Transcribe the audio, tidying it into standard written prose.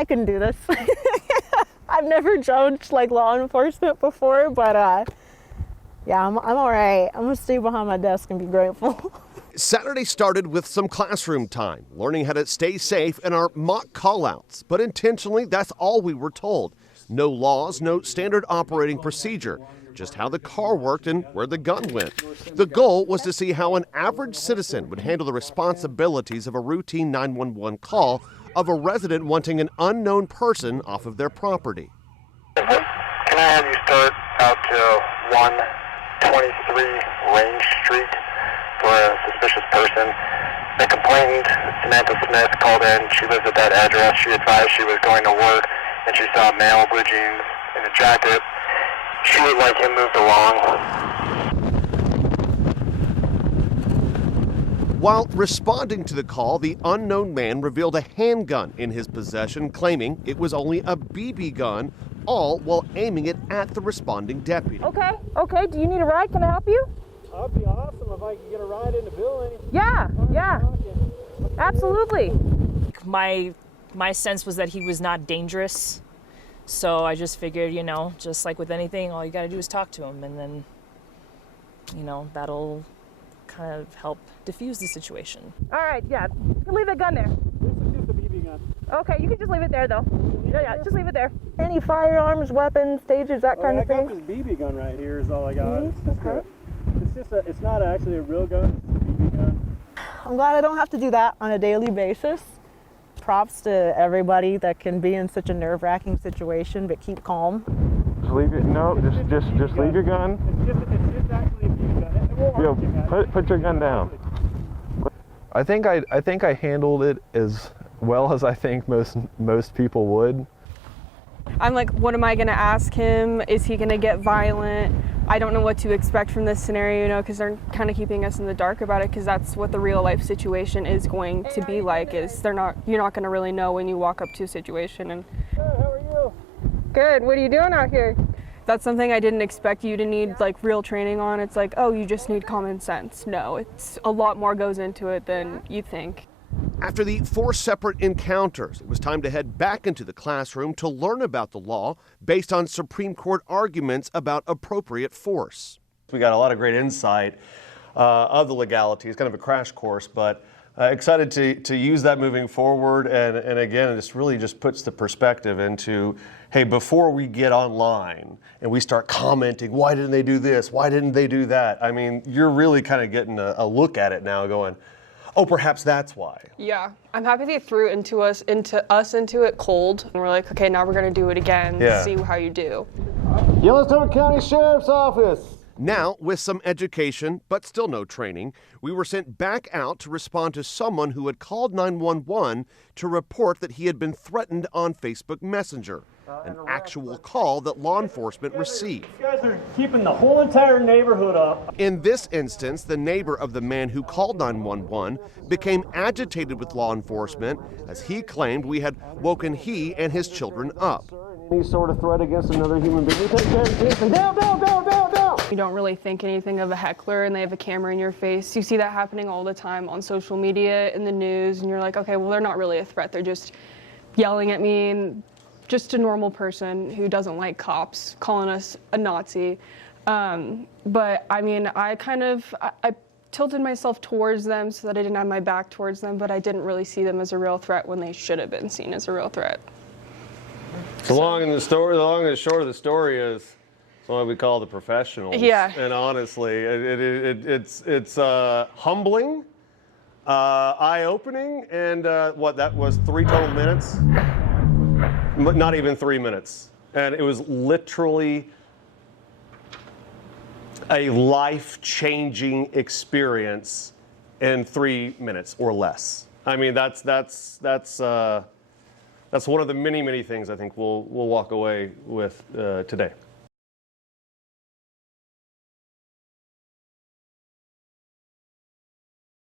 I can do this. I've never judged like law enforcement before, but yeah, I'm all right. I'm gonna stay behind my desk and be grateful. Saturday started with some classroom time, learning how to stay safe in our mock callouts. But intentionally, that's all we were told. No laws, no standard operating procedure, just how the car worked and where the gun went. The goal was to see how an average citizen would handle the responsibilities of a routine 911 call of a resident wanting an unknown person off of their property. Can I have you start out to 123 Range Street for a suspicious person? The complainant, Samantha Smith, called in. She lives at that address. She advised she was going to work and she saw a male, blue jeans, in a jacket. She would like him moved along. While responding to the call, the unknown man revealed a handgun in his possession, claiming it was only a BB gun, all while aiming it at the responding deputy. Okay, do you need a ride? Can I help you? That'd be awesome if I could get a ride into Billy. Yeah, absolutely. My sense was that he was not dangerous, so I just figured, just like with anything, all you gotta do is talk to him, and then, that'll kind of help diffuse the situation. All right, yeah, you can leave that gun there. This is just a BB gun. Okay, you can just leave it there, though. Yeah, just leave it there. Any firearms, weapons, stages, that kind of thing? I got this BB gun right here is all I got. Mm-hmm. It's not actually a real gun, it's a BB gun. I'm glad I don't have to do that on a daily basis. Props to everybody that can be in such a nerve-wracking situation, but keep calm. Just leave it. No, just leave your gun. It's just actually a BB gun. It won't hurt you, man. Put your gun down. I think I handled it as well as I think most people would. I'm like, what am I gonna ask him? Is he gonna get violent? I don't know what to expect from this scenario, because they're kind of keeping us in the dark about it, because that's what the real life situation is going to be like. You're not gonna really know when you walk up to a situation. And Good, how are you? good, what are you doing out here? That's something I didn't expect you to need like real training on. It's like, oh, you just need common sense. No, it's a lot more goes into it than you think. After the 4 separate encounters, it was time to head back into the classroom to learn about the law based on Supreme Court arguments about appropriate force. We got a lot of great insight of the legalities, kind of a crash course, but excited to use that moving forward. And again, this really just puts the perspective into, hey, before we get online and we start commenting, why didn't they do this? Why didn't they do that? I mean, you're really kind of getting a look at it now going, oh, perhaps that's why. Yeah, I'm happy they threw it into it cold, and we're like, okay, now we're gonna do it again, see how you do. Yellowstone County Sheriff's Office. Now, with some education, but still no training, we were sent back out to respond to someone who had called 911 to report that he had been threatened on Facebook Messenger, an actual call that law enforcement received. You guys are keeping the whole entire neighborhood up. In this instance, the neighbor of the man who called 911 became agitated with law enforcement as he claimed we had woken he and his children up. Any sort of threat against another human being, take care of it. Down. You don't really think anything of a heckler and they have a camera in your face. You see that happening all the time on social media, in the news, and you're like, okay, well, they're not really a threat. They're just yelling at me, and just a normal person who doesn't like cops calling us a Nazi. But I mean, I tilted myself towards them so that I didn't have my back towards them, but I didn't really see them as a real threat when they should have been seen as a real threat. The long and the short of the story is, it's what we call the professionals. Yeah. And honestly, it's humbling, eye-opening, and that was 3 total minutes? Not even 3 minutes. And it was literally a life-changing experience in 3 minutes or less. I mean, that's one of the many, many things I think we'll walk away with today.